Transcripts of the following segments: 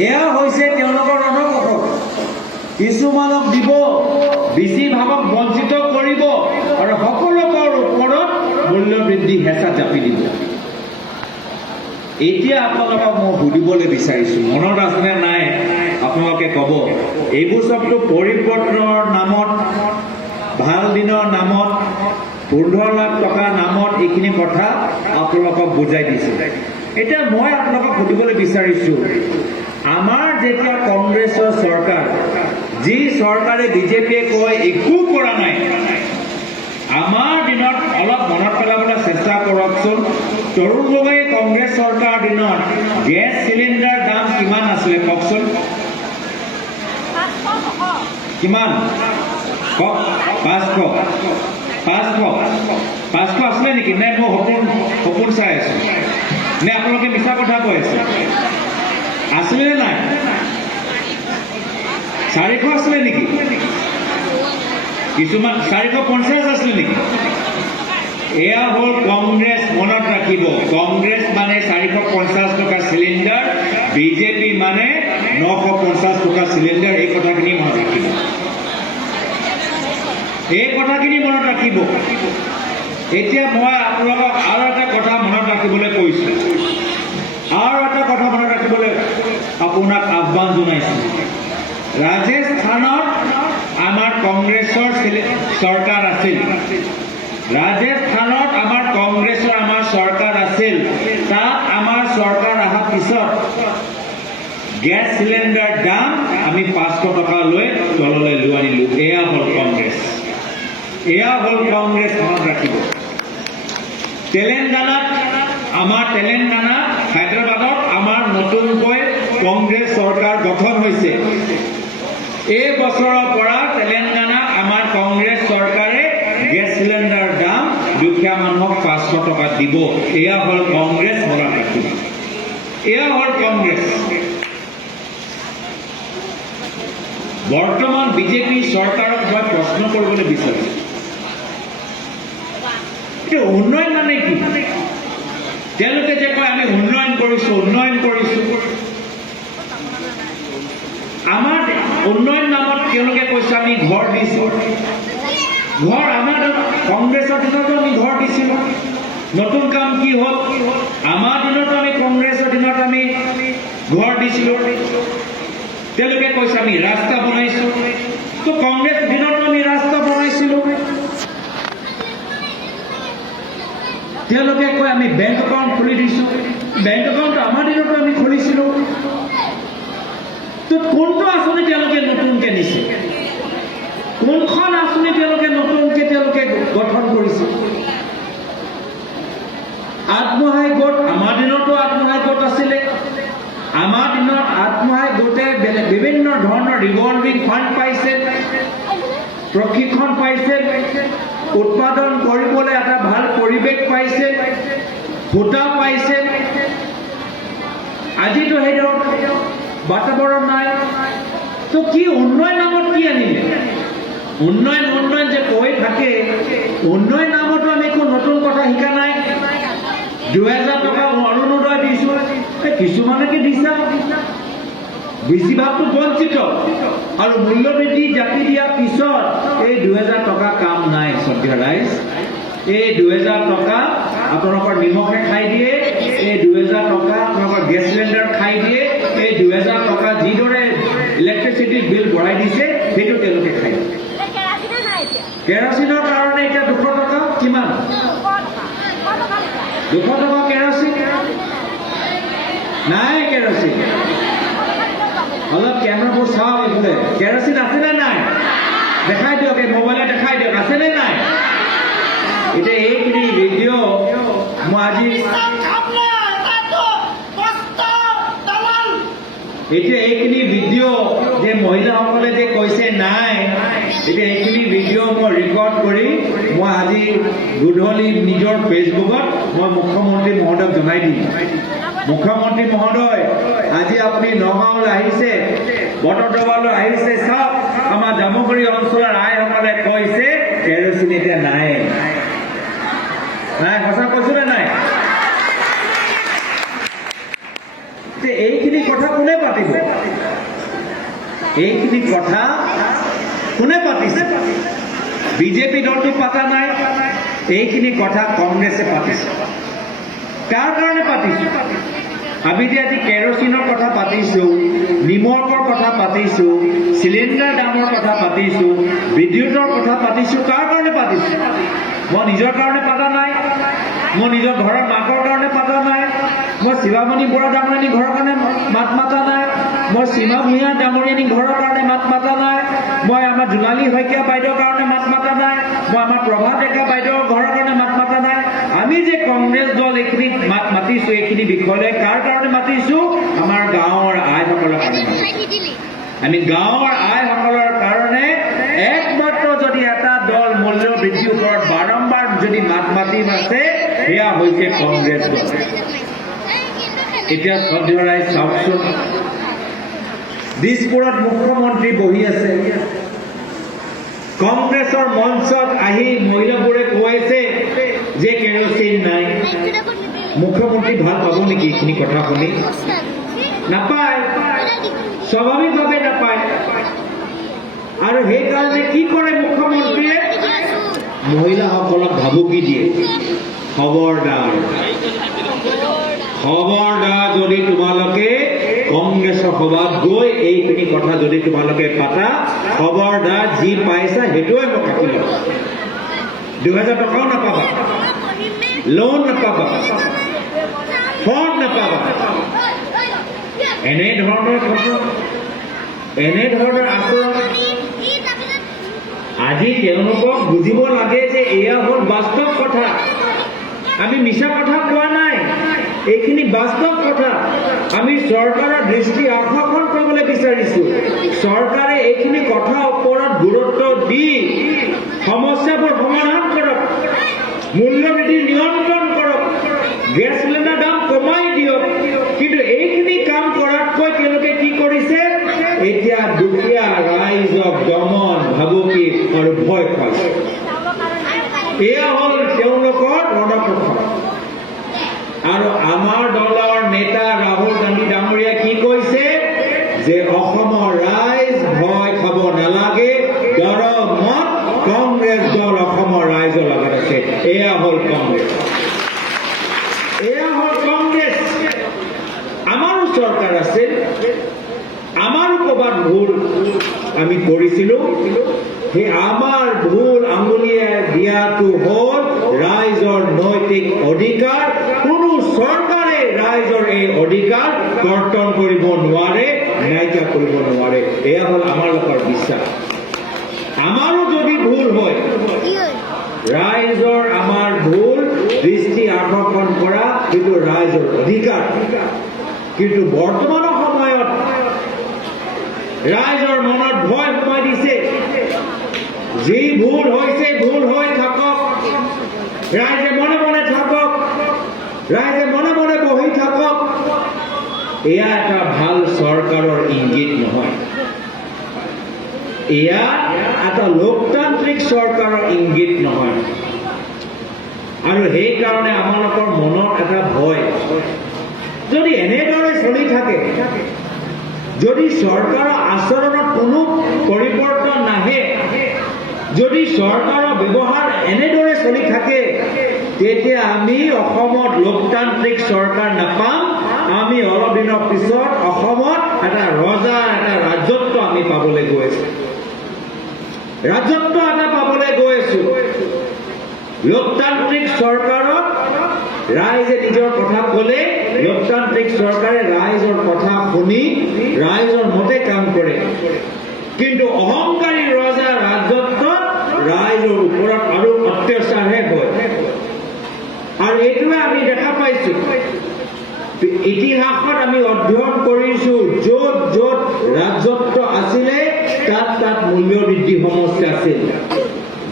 এয়া হৈছে তেওঁলোকৰ ৰণকৌশল। কিছুমানক দিব, বেছিভাগক বঞ্চিত কৰিব আৰু সকলোকৰ ওপৰত মূল্য বৃদ্ধি হেঁচা জাপি দিব। এতিয়া আপোনালোকক মই সুধিবলৈ বিচাৰিছোঁ, মনত আছেনে নাই আপোনালোকে ক'ব। এইবোৰ চবটো পৰিৱৰ্তনৰ নামত, ভাল দিনৰ নামত, 15 লাখ টকাৰ নামত এইখিনি কথা আপোনালোকক বুজাই দিছে। এতিয়া মই আপোনালোকক সুধিবলৈ বিচাৰিছোঁ, আমাৰ যেতিয়া কংগ্ৰেছৰ চৰকাৰ, যি চৰকাৰে বিজেপিয়ে কয় একো কৰা নাই, আমাৰ দিনত অলপ মনত পেলাবলৈ চেষ্টা কৰকচোন। তৰুণ গগৈ কংগ্ৰেছ চৰকাৰৰ দিনত গেছ চিলিণ্ডাৰ দাম কিমান আছিলে কওকচোন? কিমান কওক? 500 আছিলে নেকি? নে মই সপোন চাই আছো? নে আপোনালোকে মিছা কথা কৈ আছে? আছিলে নে নাই? 400 আছিলে নেকি? কিছুমান 450 আছিলে নেকি? এয়া হ'ল কংগ্ৰেছ। মনত ৰাখিব, কংগ্ৰেছ মানে 450 টকা চিলিণ্ডাৰ, বিজেপি মানে 950 টকা চিলিণ্ডাৰ। এই কথাখিনি মনত ৰাখিব, এই কথাখিনি মনত ৰাখিব। এতিয়া মই আপোনালোকক আৰু এটা কথা মনত ৰাখিবলৈ কৈছোঁ, আৰু এটা কথা মনত ৰাখিবলৈ আপোনাক আহ্বান জনাইছোঁ। ৰাজস্থানত আমাৰ কংগ্ৰেছৰ চৰকাৰ আছিল, ৰাজস্থানত আমাৰ কংগ্ৰেছৰ চৰকাৰ আছিল। তাত আমাৰ চৰকাৰ অহাৰ পিছত গেছ চিলিণ্ডাৰ দাম আমি 500 টকা লৈ তললৈ লৈ আনিলোঁ। এয়া হ'ল কংগ্ৰেছ, এয়া হ'ল কংগ্ৰেছ। মনত ৰাখিব। তেলেংগানাত, হায়দৰাবাদত আমাৰ নতুনকৈ কংগ্ৰেছ চৰকাৰ গঠন হৈছে। এই বছৰৰ পৰা তেলেংগানাত আমাৰ কংগ্ৰেছ চৰকাৰে গেছ চিলিণ্ডাৰ দাম দুখীয়া মানুহক 500 টকা দিব। এয়া হ'ল কংগ্ৰেছ। মনত ৰাখিব, এয়া হ'ল কংগ্ৰেছ। বৰ্তমান বিজেপি চৰকাৰক মই প্ৰশ্ন কৰিবলৈ বিচাৰিছোঁ, উন্নয়ন মানে কি? তেওঁলোকে যে কয় আমি উন্নয়ন কৰিছোঁ, উন্নয়ন কৰিছোঁ। আমাৰ উন্নয়ন নামত তেওঁলোকে কৈছে আমি ঘৰ দিছোঁ। ঘৰ আমাৰ কংগ্ৰেছৰ দিনতো আমি ঘৰ দিছিলোঁ। নতুন কাম কি হ'ল? আমাৰ দিনতো আমি কংগ্ৰেছৰ দিনত আমি ঘৰ দিছিলোঁ। তেওঁলোকে কৈছে আমি ৰাস্তা বনাইছোঁ। তো কংগ্ৰেছ দিনতো আমি ৰাস্তা বনাইছিলোঁ। তেওঁলোকে কয় আমি বেংক একাউণ্ট খুলি দিছোঁ। বেংক একাউণ্ট আমাৰ দিনতো আমি খুলিছিলোঁ। তো কোনটো আঁচনি তেওঁলোকে নতুনকৈ নিছে? কোনখন আঁচনি তেওঁলোকে নতুনকৈ গঠন কৰিছে? আত্মসহায়ক গোট, আমাৰ দিনতো আত্মসহায়ক গোট আছিলে। আমাৰ দিনত আত্মসহায়ক গোটে বিভিন্ন ধৰণৰ ৰিভলভিং ফাণ্ড পাইছে, প্ৰশিক্ষণ পাইছে, উৎপাদন কৰিবলৈ এটা ভাল পৰিৱেশ পাইছে, ভোটা পাইছে। আজিতো সেই বাতাবৰণ নাই। তো কি উন্নয়ন নামত কি আনিলে? উন্নয়ন উন্নয়ন যে কৈ থাকে, উন্নয়ন নামতো আমি একো নতুন কথা শিকা নাই। 2000 টকা অৰুণোদয় দিছোঁ, কিছুমানকে দিছা, বেছিভাগটো বঞ্চিত। আৰু মূল্যবৃদ্ধি জাপি দিয়াৰ পিছত এই 2000 টকা কাম নাই। শ্ৰদ্ধেয় ৰাইজ, এই 2000 টকা আপোনালোকৰ নিমখে খাই দিয়ে, এই 2000 টকা আপোনালোকৰ গেছ চিলিণ্ডাৰ খাই দিয়ে, এই 2000 টকা যিদৰে ইলেক্ট্ৰিচিটি বিল বঢ়াই দিছে সেইটো তেওঁলোকে খাই দিয়ে। কেৰাচিনৰ কাৰণে এতিয়া 200 টকা। কিমান? 200 টকা কেৰাচিন নাই। কেৰাচিন অলপ কেমেৰাবোৰ চাওক, এইফালে কেৰাচিন আছেনে নাই? দেখাই দিয়ক, এই মোবাইলে দেখাই দিয়ক, আছেনে নাই? এতিয়া এইখিনি ভিডিঅ' মই আজি এতিয়া এইখিনি ভিডিঅ' যে মহিলাসকলে যে কৈছে নাই, এতিয়া এইখিনি ভিডিঅ' মই ৰেকৰ্ড কৰি মই আজি গধূলি নিজৰ ফেচবুকত মই মুখ্যমন্ত্ৰী মহোদয়ক জনাই দিম। মুখ্যমন্ত্ৰী মহোদয়, আজি আপুনি নগাঁৱলৈ আহিছে, বটদ্ৰৱালৈ আহিছে, চাওক আমাৰ জামুগুৰি অঞ্চলৰ আইসকলে কৈছে কেৰচিন এতিয়া নাই। সঁচা কৈছো নে নাই? এইখিনি কথা কোনে পাতিব? এইখিনি কথা কোনে পাতিছে? বিজেপি দলটো পাতা নাই, এইখিনি কথা কংগ্ৰেছে পাতিছে। কাৰ কাৰণে পাতিছো? আমি যে আজি কেৰচিনৰ কথা পাতিছোঁ, নিমখৰ কথা পাতিছোঁ, চিলিণ্ডাৰ দামৰ কথা পাতিছোঁ, বিদ্যুতৰ কথা পাতিছোঁ, কাৰ কাৰণে পাতিছোঁ? মই নিজৰ কাৰণে পাতা নাই, মই নিজৰ ঘৰৰ মাকৰ কাৰণে পাতা নাই, মই শিৱামণি বৰা ডাঙৰীয়ানী ঘৰৰ কাৰণে মাত মাতা নাই, মই সীমা ভূঞা ডাঙৰীয়ানী ঘৰৰ কাৰণে মাত মাতা নাই, মই আমাৰ জোনালী শইকীয়া বাইদেউৰ কাৰণে মাত মাতা নাই, মই আমাৰ প্ৰভা ডেকা বাইদেউৰ ঘৰৰ কাৰণে মাত মাতা নাই। আমি যে কংগ্ৰেছ দল এইখিনি মাত মাতিছোঁ, এইখিনি বিষয়লৈ কাৰ কাৰণে মাতিছোঁ? আমাৰ গাঁৱৰ আইসকলৰ কাৰণে। আমি গাঁৱৰ আইসকলৰ কাৰণে একমাত্ৰ যদি এটা দল মূল্য বৃদ্ধিৰ ওপৰত বাৰম্বাৰ যদি মাত মাতি আছে, সেয়া হৈছে কংগ্ৰেছ দল। এতিয়া শ্ৰদ্ধাৰাই চাওকচোন, দিছপুৰত মুখ্যমন্ত্ৰী বহি আছে, কংগ্ৰেছৰ মঞ্চত আহি মহিলাবোৰে কৈছে যে কেৰচিন নাই। মুখ্যমন্ত্ৰী ভাল পাব নেকি এইখিনি কথা শুনি? নাপায়, স্বাভাৱিকভাৱে নাপায়। আৰু সেইকাৰণে কি কৰে মুখ্যমন্ত্ৰীয়ে? মহিলাসকলক ভাবুকি দিয়ে, খবৰদাৰ খবৰদাৰ, যদি তোমালোকে কংগ্ৰেছৰ সভাত গৈ এইখিনি কথা যদি তোমালোকে পাতা, খবৰদাৰ, যি পাইছা সেইটোৱে মই কাটি ল'ম। 2000 টকাও নাপাবা, লোন নাপাবা, ফণ্ড নাপাবা। এনেধৰণৰ কথা, এনেধৰণৰ আচৰণ। আজি তেওঁলোকক বুজিব লাগে যে এয়া হ'ল বাস্তৱ কথা। আমি মিছা কথা কোৱা নাই, এইখিনি বাস্তৱ কথা। আমি চৰকাৰৰ দৃষ্টি আকৰ্ষণ কৰিবলৈ বিচাৰিছোঁ। চৰকাৰে এইখিনি কথাৰ ওপৰত গুৰুত্ব দি সমস্যাবোৰ সমাধান কৰক, মূল্যবৃদ্ধি নিয়ন্ত্ৰণ কৰক, গেছ চিলিণ্ডাৰ দাম কমাই দিয়ক। কিন্তু এইখিনি কাম কৰাতকৈ তেওঁলোকে কি কৰিছে? এতিয়া দুখীয়া ৰাইজক দমন, ভাবুকি আৰু ভয় খুৱাইছে। এয়া হ'ল তেওঁলোকৰ ৰণকৌশল। আৰু আমাৰ দলৰ নেতা ৰাহুল গান্ধী ডাঙৰীয়াই কি কৈছে? যে অসমৰ ৰাইজ ভয় খাব নালাগে, দৰৰ মত কংগ্ৰেছ দল অসমৰ ৰাইজৰ লগত আছে। এয়া হ'ল কংগ্ৰেছ, এয়া হ'ল কংগ্ৰেছ। আমাৰো চৰকাৰ আছিল, আমাৰো ক'ৰবাত ভুল আমি কৰিছিলোঁ। সেই আমাৰ ভুল আঙুলিয়াই দিয়াটো হ'ল ৰাইজৰ নৈতিক অধিকাৰ। কোনো চৰকাৰে ৰাইজৰ এই অধিকাৰ কৰ্তন কৰিব নোৱাৰে, নাইকিয়া কৰিব নোৱাৰে। এয়া হ'ল আমাৰ লোকৰ বিশ্বাস। আমাৰো যদি ভুল হয়, ৰাইজৰ আমাৰ ভুল দৃষ্টি আকৰ্ষণ কৰা, সেইটো ৰাইজৰ অধিকাৰ। কিন্তু বৰ্তমানৰ সময়ত ৰাইজৰ মনত ভয় সোমাই দিছে। যি ভুল হৈছে ভুল হৈ থাকক, ৰাইজে মনে মনে থাকক, ৰাইজে মনে মনে বহি থাকক। এয়া এটা ভাল চৰকাৰৰ ইংগিত নহয়, এয়া এটা লোকতান্ত্ৰিক চৰকাৰৰ ইংগিত নহয়। আৰু সেইকাৰণে আমালোকৰ মনত এটা ভয়, যদি এনেদৰে চলি থাকে, যদি চৰকাৰৰ আচৰণত কোনো পৰিৱৰ্তন নাহে, যদি চৰকাৰৰ ব্যৱহাৰ এনেদৰে চলি থাকে, তেতিয়া আমি অসমত লোকতান্ত্ৰিক চৰকাৰ নাপাম। আমি অলপ দিনৰ পিছত অসমত এটা ৰজা, এটা ৰাজত্ব আমি পাবলৈ গৈ আছোঁ, ৰাজত্ব এটা পাবলৈ গৈ আছোঁ। লোকতান্ত্ৰিক চৰকাৰত ৰাইজে নিজৰ কথা ক'লে, লোকতান্ত্ৰিক চৰকাৰে ৰাইজৰ কথা শুনি ৰাইজৰ মতে কাম কৰে। কিন্তু অহংকাৰী ৰজা ৰাজত্বত ৰাইজৰ ওপৰত আৰু অত্যাচাৰহে হয়। আৰু এইটোৱে আমি দেখা পাইছোঁ, ইতিহাসত আমি অধ্যয়ন কৰিছোঁ, য'ত য'ত ৰাজত্ব আছিলে তাত তাত মূল্যবৃদ্ধি সমস্যা আছিল।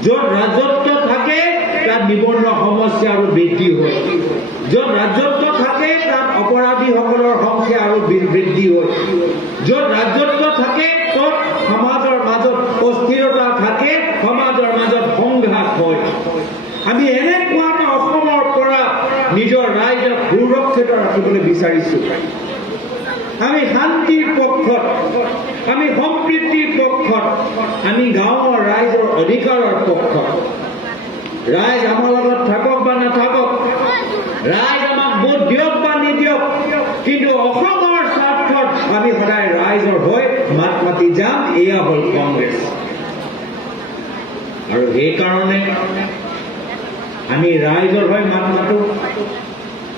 য'ত ৰাজত্ব থাকে তাত নিবনুৱা সমস্যা আৰু বৃদ্ধি হয়। য'ত ৰাজত্ব থাকে তাত অপৰাধীসকলৰ সংখ্যা আৰু বৃদ্ধি হয়। য'ত ৰাজত্ব থাকে তত সমাজৰ মাজত অস্থিৰতা থাকে, সমাজৰ মাজত সংঘাত হয়। আমি এনেকুৱা এটা অসমৰ পৰা নিজৰ ৰাইজক সুৰক্ষিত ৰাখিবলৈ বিচাৰিছোঁ। আমি শান্তিৰ পক্ষত, আমি সম্প্ৰীতিৰ পক্ষত, আমি গাঁৱৰ ৰাইজৰ অধিকাৰৰ পক্ষত। ৰাইজ আমাৰ লগত থাকক বা নাথাকক, ৰাইজ আমাক ভোট দিয়ক বা নিদিয়ক, কিন্তু অসমৰ স্বাৰ্থত আমি সদায় ৰাইজৰ হৈ মাত মাতি যাম। এয়া হ'ল কংগ্ৰেছ। আৰু সেইকাৰণে আমি ৰাইজৰ হৈ মাত মাতো,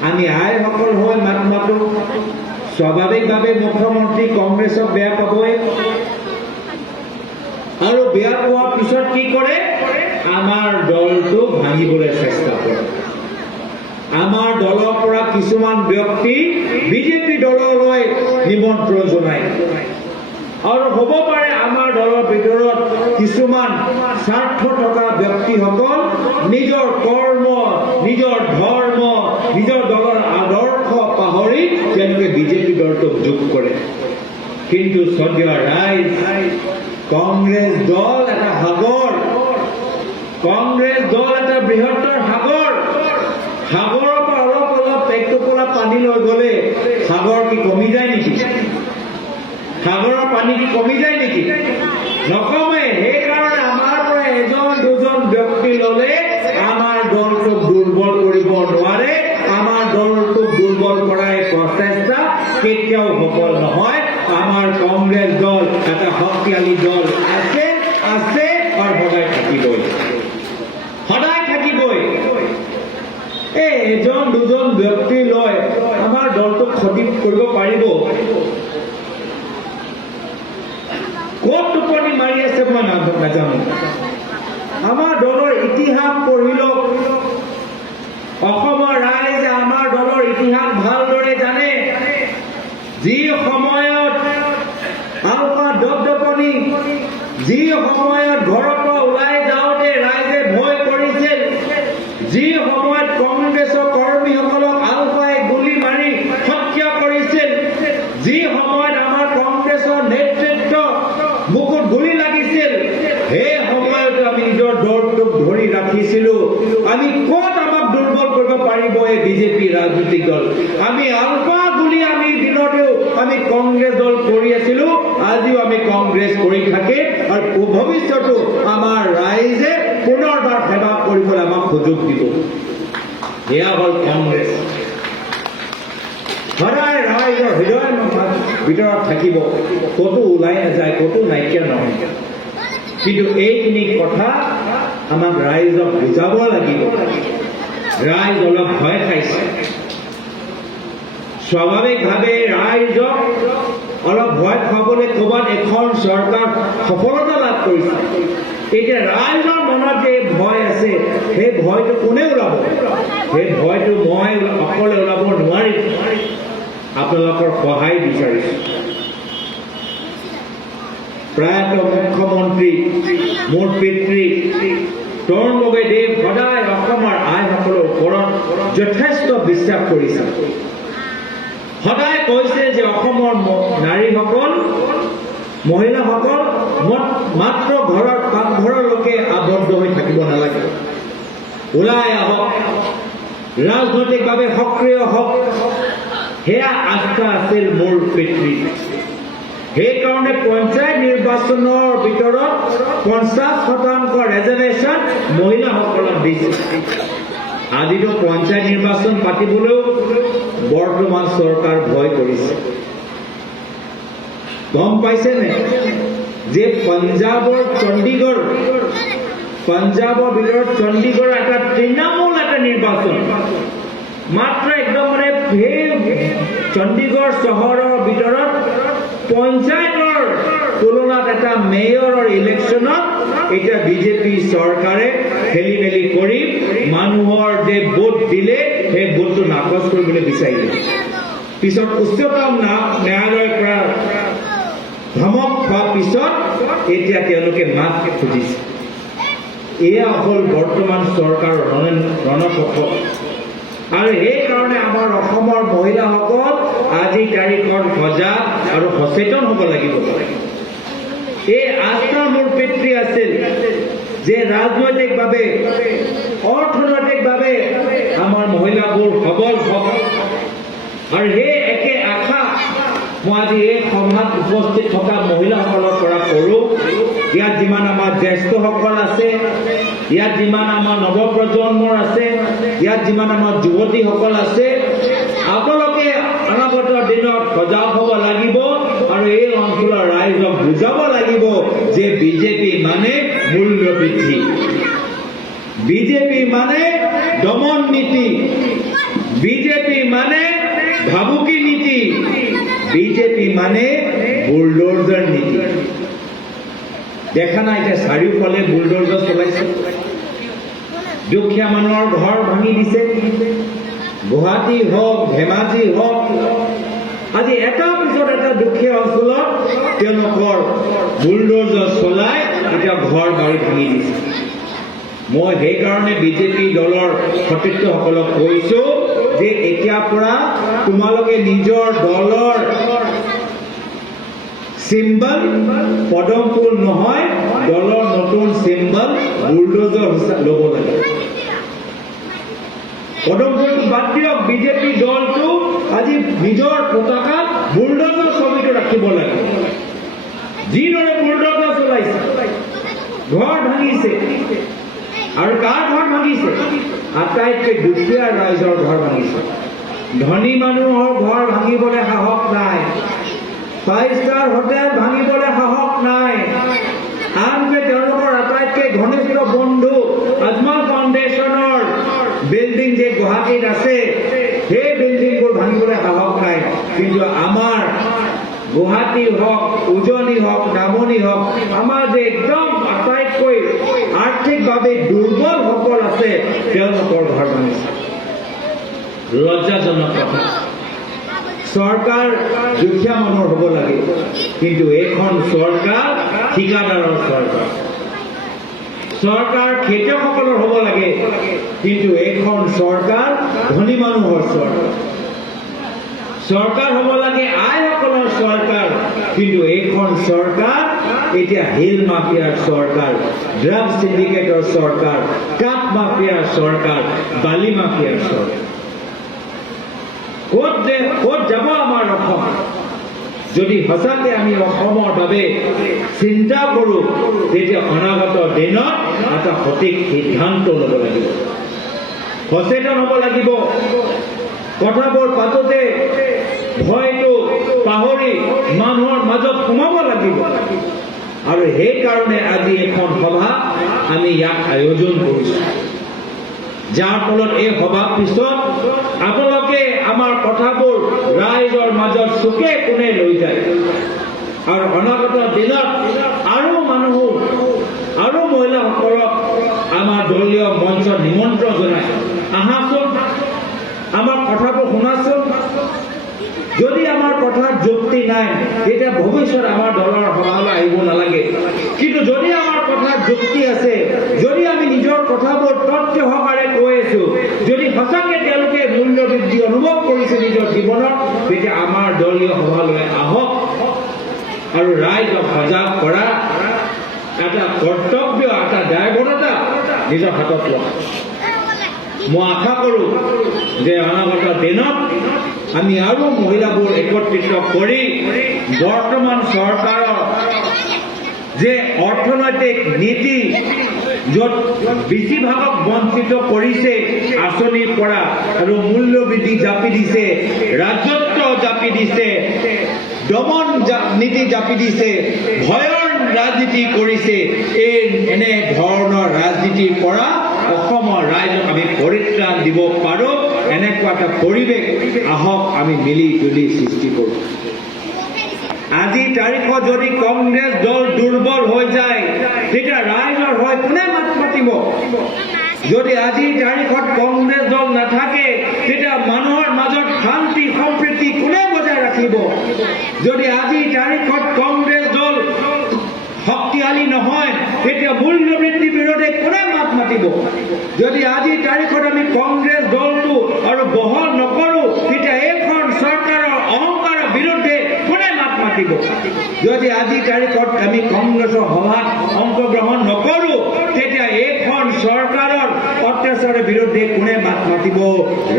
আমি আইসকল হৈ মাত মাতো। স্বাভাৱিকভাৱে মুখ্যমন্ত্ৰী কংগ্ৰেছক বেয়া পাবই, আৰু বেয়া পোৱাৰ পিছত কি কৰে? আমাৰ দলটো ভাঙিবলৈ চেষ্টা কৰে। আমাৰ দলৰ পৰা কিছুমান ব্যক্তি বিজেপি দললৈ নিমন্ত্ৰণ জনায়, আৰু হ'ব পাৰে আমাৰ দলৰ ভিতৰত কিছুমান স্বাৰ্থ থকা ব্যক্তিসকল নিজৰ কৰ্ম, নিজৰ ধৰ্ম, নিজৰ দলৰ আদৰ্শ পাহৰি তেওঁলোকে বিজেপি দলটোক যোগ কৰে। কিন্তু শ্ৰদ্ধেয় ৰাইজ, কংগ্ৰেছ দল এটা সাগৰ, কংগ্ৰেছ দল এটা বৃহত্তৰ সাগৰ। সাগৰৰ পৰা অলপ অলপ এক টোপোলা পানী লৈ গ'লে সাগৰ কি কমি যায় নেকি? সাগৰৰ পানী কি কমি যায় নেকি? নকমে। সেইকাৰণে আমাৰ পৰা এজন দুজন ব্যক্তি ল'লে আমাৰ দলটোক দুৰ্বল কৰিব নোৱাৰে। আমাৰ দলটোক দুৰ্বল কৰাৰ প্ৰচেষ্টা কেতিয়াও সফল নহয়। আমাৰ কংগ্ৰেছ দল এটা শক্তিশালী দল আছে, আছে আৰু সদায় থাকিবই, সদায় থাকিবই। এজন দুজন ব্যক্তি লৈ আমাৰ দলটোক ক্ষতি কৰিব পাৰিব? ক'ত টোপনি মাৰি আছে মই নাজানো। আমাৰ দলৰ ইতিহাস পঢ়ি লওক। অসমৰ ৰাইজে আমাৰ দলৰ ইতিহাস ভালদৰে জানে। যি সময়ত আলফা দপদপনি, যি সময়ত ঘৰৰ পৰা ওলাই যাওঁতে ৰাইজে ভয় কৰিছিল, যি সময়ত কংগ্ৰেছৰ কৰ্মীসকলক আলফাই গুলী মাৰি হত্যা কৰিছিল, যি সময়ত আমাৰ কংগ্ৰেছৰ নেতৃত্ব মুখত গুলী লাগিছিল, সেই সময়ত আমি নিজৰ দলটোক ধৰি ৰাখিছিলো। আমি ক'ত আমাক দুৰ্বল কৰিব পাৰিব এই বিজেপি ৰাজনৈতিক দল? আমি আলফা গুলী আমি দিনতেও আমি কংগ্ৰেছ দল কৰি আছিলো, আজিও আমি কংগ্ৰেছ কৰি থাকিম, আৰু ভৱিষ্যতো আমাৰ ৰাইজে পুনৰবাৰ সেৱা কৰিবলৈ আমাক সুযোগ দিব। এয়া হ'ল কংগ্ৰেছ। সদায় ৰাইজৰ হৃদয়ৰ ভিতৰত থাকিব, ক'তো ওলাই নাযায়, ক'তো নাইকিয়া নহয়। কিন্তু এইখিনি কথা আমাক ৰাইজক বুজাব লাগিব। ৰাইজ অলপ ভয় খাইছে। স্বাভাৱিকভাৱে ৰাইজক অলপ ভয় খুৱাবলৈ ক'ৰবাত এখন চৰকাৰ সফলতা লাভ কৰিছে। এতিয়া ৰাইজৰ মনত যে ভয় আছে, সেই ভয়টো কোনে ওলাব? সেই ভয়টো মই অকলে ওলাব নোৱাৰিম। আপোনালোকৰ সহায় বিচাৰিছোঁ। প্ৰায়তঃ মুখ্যমন্ত্ৰী মোৰ পিতৃ তৰুণ গগৈদেৱ সদায় অসমৰ আইসকলৰ ওপৰত যথেষ্ট বিশ্বাস কৰিছে। সদায় কৈছে যে অসমৰ নাৰীসকল, মহিলাসকল মাত্ৰ ঘৰৰ পাকঘৰলৈকে আবদ্ধ হৈ থাকিব নালাগে, ওলাই আহক, ৰাজনৈতিকভাৱে সক্ৰিয় হওক। সেয়া আস্থা আছিল মোৰ পিতৃ। সেইকাৰণে পঞ্চায়ত নিৰ্বাচনৰ ভিতৰত 50% ৰিজাৰ্ভেশ্যন মহিলাসকলক দিছে। আজিতো পঞ্চায়ত নিৰ্বাচন পাতিবলৈও বৰ্তমান চৰকাৰ ভয় কৰিছে। গম পাইছেনে যে পঞ্জাৱৰ ভিতৰত চণ্ডীগড় এটা তৃণমূল এটা নিৰ্বাচন, মাত্ৰ একদম মানে সেই চণ্ডীগড় চহৰৰ ভিতৰত পঞ্চায়তৰ তুলনাত এটা মেয়ৰৰ ইলেকশ্যনত এতিয়া বিজেপি চৰকাৰে খেলি মেলি কৰি মানুহৰ যে ভোট দিলে সেই ভোটটো নাকচ কৰিবলৈ বিচাৰিলে। পিছত উচ্চতম ন্যায়ালয়ৰ পৰা ধমক হোৱাৰ পিছত এতিয়া তেওঁলোকে মাত খুজিছে। এয়া হ'ল বৰ্তমান চৰকাৰৰ ৰণকৌশল। আৰু সেইকাৰণে আমাৰ অসমৰ মহিলাসকল আজি তাৰিখত সজাগ আৰু সচেতন হ'ব লাগিব। এই আস্থা মোৰ পিতৃ আছিল যে ৰাজনৈতিকভাৱে, অৰ্থনৈতিকভাৱে আমাৰ মহিলাবোৰ সবল হওক, আৰু সেই একে আশা মই আজি এই সভাত উপস্থিত থকা মহিলাসকলৰ পৰা কৰোঁ, ইয়াত যিমান আমাৰ জ্যেষ্ঠসকল আছে, ইয়াত যিমান আমাৰ নৱপ্ৰজন্মৰ আছে, ইয়াত যিমান আমাৰ যুৱতীসকল আছে, আপোনালোকে অনাগত দিনত সজাগ হ'ব লাগিব আৰু এই অঞ্চলৰ ৰাইজক বুজাব লাগিব যে বিজেপি মানে মূল্য বৃদ্ধি, বিজেপি মানে দমন নীতি, বিজেপি মানে ভাবুকি নীতি, বিজেপি মানে বুলডোজাৰ নীতি। দেখা নাই এতিয়া চাৰিওফালে বুলডোজাৰ চলাইছে, দুখীয়া মানুহৰ ঘৰ ভাঙি দিছে, গুৱাহাটী হওক ধেমাজি হওক, আজি এটাৰ পিছত এটা দুখীয়া অঞ্চলত তেওঁলোকৰ বুলডোজাৰ চলাই এতিয়া ঘৰ বাৰী ভাঙি দিছে। মই সেইকাৰণে বিজেপি দলৰ সতীৰ্থসকলক কৈছোঁ যে এতিয়াৰ পৰা তোমালোকে নিজৰ দলৰ চিম্বল পদম ফুল নহয়, দলৰ নতুন চিম্বল বুলডোজাৰ ল'ব লাগে। পদম ফুলটো বাদ দিয়ক, বিজেপি দলটো আজি নিজৰ পতাকাত বুলডোজাৰ ছবিটো ৰাখিব লাগে। যিদৰে বুলডোজাৰ চলাইছে, ঘৰ ভাঙিছে, আৰু কাৰ ঘৰ ভাঙিছে? আটাইতকৈ দুখীয়া ৰাইজৰ ঘৰ ভাঙিছে। ধনী মানুহৰ ঘৰ ভাঙিবলৈ সাহস নাই, 5 ষ্টাৰ হোটেল ভাঙিবলৈ সাহস নাই, আনকি তেওঁলোকৰ আটাইতকৈ ঘনিষ্ঠ বন্ধু আজমল ফাউণ্ডেশ্যনৰ বিল্ডিং যে গুৱাহাটীত আছে, সেই বিল্ডিংবোৰ ভাঙিবলৈ সাহস নাই। কিন্তু আমাৰ গুৱাহাটী হওক, উজনি হওক, নামনি হওক, আমাৰ যে একদম আটাইতকৈ আৰ্থিকভাৱে দুৰ্বল সকল আছে, তেওঁলোকৰ ঘৰ ভাঙিছে। লজ্জাজনক কথা। চৰকাৰ দুখীয়া মানুহৰ হ'ব লাগে, কিন্তু এইখন চৰকাৰ ঠিকাদাৰৰ চৰকাৰ। চৰকাৰ খেতিয়কসকলৰ হ'ব লাগে, কিন্তু এইখন চৰকাৰ ধনী মানুহৰ চৰকাৰ। চৰকাৰ হ'ব লাগে আইসকলৰ চৰকাৰ, কিন্তু এইখন চৰকাৰ এতিয়া হিল মাফিয়াৰ চৰকাৰ, ড্ৰাগ চিণ্ডিকেটৰ চৰকাৰ, কাঠ মাফিয়াৰ চৰকাৰ, বালি মাফিয়াৰ চৰকাৰ। ক'ত যাব আমাৰ অসম? যদি সঁচাকে আমি অসমৰ বাবে চিন্তা কৰোঁ, তেতিয়া অনাগত দিনত এটা সঠিক সিদ্ধান্ত ল'ব লাগিব, সচেতন হ'ব লাগিব। কথাবোৰ পাতোতে ভয়টো পাহৰি মানুহৰ মাজত সোমাব লাগিব। আৰু সেইকাৰণে আজি এখন সভা আমি ইয়াক আয়োজন কৰিছোঁ, যাৰ ফলত এই সভাৰ পিছত আপোনালোকে আমাৰ কথাবোৰ ৰাইজৰ মাজত চুকে কোণে লৈ যায়। আৰু অনাগত দিনত আৰু মানুহ আৰু মহিলাসকলক আমাৰ দলীয় মঞ্চত নিমন্ত্ৰণ জনাই, আহাচোন, আমাৰ কথাবোৰ শুনাচোন। যদি আমাৰ কথাত যুক্তি নাই, তেতিয়া ভৱিষ্যত আমাৰ দলৰ সভালৈ আহিব নালাগে। কিন্তু যদি আমাৰ কথাত যুক্তি আছে, যদি আমি নিজৰ কথাবোৰ তথ্য সহকাৰে কৈ আছো, যদি সঁচাকে তেওঁলোকে মূল্য বৃদ্ধি অনুভৱ কৰিছে নিজৰ জীৱনত, তেতিয়া আমাৰ দলীয় সভালৈ আহক আৰু ৰাইজক সজাগ কৰা এটা কৰ্তব্য, এটা দায়বদ্ধতা নিজৰ হাতত লওক। মই আশা কৰোঁ যে অনাগত দিনত আমি আৰু মহিলাবোৰ একত্ৰিত কৰি বৰ্তমান চৰকাৰৰ যে অৰ্থনৈতিক নীতি, য'ত বেছিভাগক বঞ্চিত কৰিছে আঁচনিৰ পৰা আৰু মূল্য বৃদ্ধি জাপি দিছে, ৰাজত্ব জাপি দিছে, দমন নীতি জাপি দিছে, ভয়ৰ ৰাজনীতি কৰিছে, এই এনে ধৰণৰ ৰাজনীতিৰ পৰা অসমৰ ৰাইজক আমি পৰিত্ৰাণ দিব পাৰোঁ। এনেকুৱা এটা পৰিৱেশ আহক আমি মিলি জুলি সৃষ্টি কৰোঁ। আজি তাৰিখত যদি কংগ্ৰেছ দল দুৰ্বল হৈ যায়, তেতিয়া ৰাইজৰ হৈ কোনে মাত মাতিব? যদি আজিৰ তাৰিখত কংগ্ৰেছ দল নাথাকে, তেতিয়া মানুহৰ মাজত শান্তি সম্প্ৰীতি কোনে বজাই ৰাখিব? যদি আজিৰ তাৰিখত কংগ্ৰেছ দল শক্তিশালী নহয়, তেতিয়া মূল্য বৃদ্ধিৰ বিৰোধে কোনে মাত মাতিব? যদি আজিৰ তাৰিখত আমি কংগ্ৰেছ দলটো আৰু বহল নকৰোঁ, তেতিয়া এইখন চৰকাৰৰ অহংকাৰৰ বিৰুদ্ধে কোনে মাত মাতিব? পাতিব যদি আজি তাৰিখত আমি কংগ্ৰেছৰ সভাত অংশগ্ৰহণ নকৰোঁ তেতিয়া এইখন চৰকাৰৰ অত্যাচাৰৰ বিৰুদ্ধে কোনে মাত মাতিব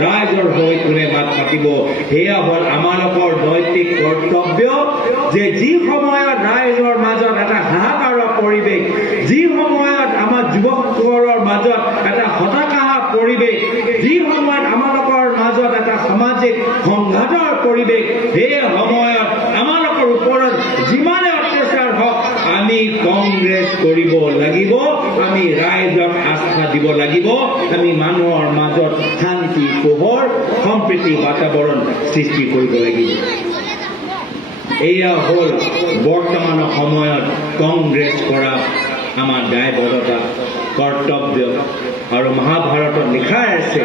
ৰাইজৰ হৈ কোনে মাত মাতিব সেয়া হ'ল আমালোকৰ নৈতিক কৰ্তব্য যে যি সময়ত ৰাইজৰ মাজত এটা হাহাকাৰৰ পৰিৱেশ যি সময়ত আমাৰ যুৱকসকলৰ মাজত এটা হতাশাৰ পৰিৱেশ যি সময়ত আমালোকৰ মাজত এটা সামাজিক সংঘাতৰ পৰিৱেশ সেই সময়ত আমালোকৰ ওপৰত যিমানে অত্যাচাৰ হওক আমি কংগ্ৰেছ কৰিব লাগিব আমি ৰাইজক আস্থা দিব লাগিব আমি মানুহৰ মাজত শান্তি পোহৰ সম্প্ৰীতি বাতাবৰণ সৃষ্টি কৰিব লাগিব এয়া হ'ল বৰ্তমান সময়ত কংগ্ৰেছ কৰা আমাৰ দায়বদ্ধতা কৰ্তব্য আৰু মহাভাৰতত লিখাই আছে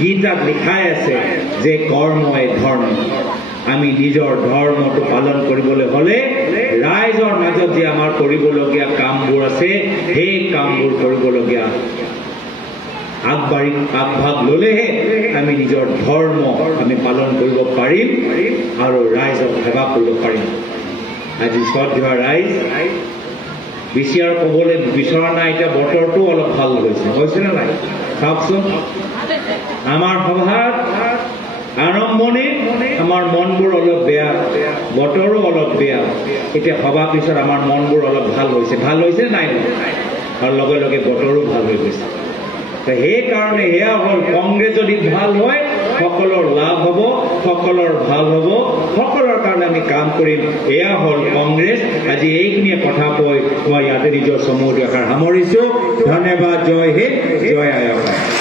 গীতাত লিখাই আছে যে কৰ্মই ধৰ্ম আমি নিজৰ ধৰ্মটো পালন কৰিবলৈ হ'লে ৰাইজৰ মাজত যে আমাৰ কৰিবলগীয়া কামবোৰ আছে সেই কামবোৰ কৰিবলগীয়া আগভাগ ল'লেহে আমি নিজৰ ধৰ্ম আমি পালন কৰিব পাৰিম আৰু ৰাইজক সেৱা কৰিব পাৰিম আজি শ্ৰদ্ধেয় ৰাইজ বেছি আৰু ক'বলৈ বিচৰা নাই এতিয়া বতৰটো অলপ ভাল হৈছেনে নাই চাওকচোন আমাৰ সভাত আৰম্ভণিত আমাৰ মনবোৰ অলপ বেয়া বতৰো অলপ বেয়া এতিয়া সভা পিছত আমাৰ মনবোৰ অলপ ভাল হৈছে নাই আৰু লগে লগে বতৰো ভাল হৈ গৈছে সেইকাৰণে সেয়া হ'ল কংগ্ৰেছ যদি ভাল হয় সকলৰ লাভ হ'ব সকলৰ ভাল হ'ব সকলৰ কাৰণে আমি কাম কৰিম এয়া হ'ল কংগ্ৰেছ আজি এইখিনিয়ে কথা কৈ মই ইয়াতে নিজৰ চমু দেখাৰ সামৰিছোঁ ধন্যবাদ জয় হিন্দ জয় আই অসম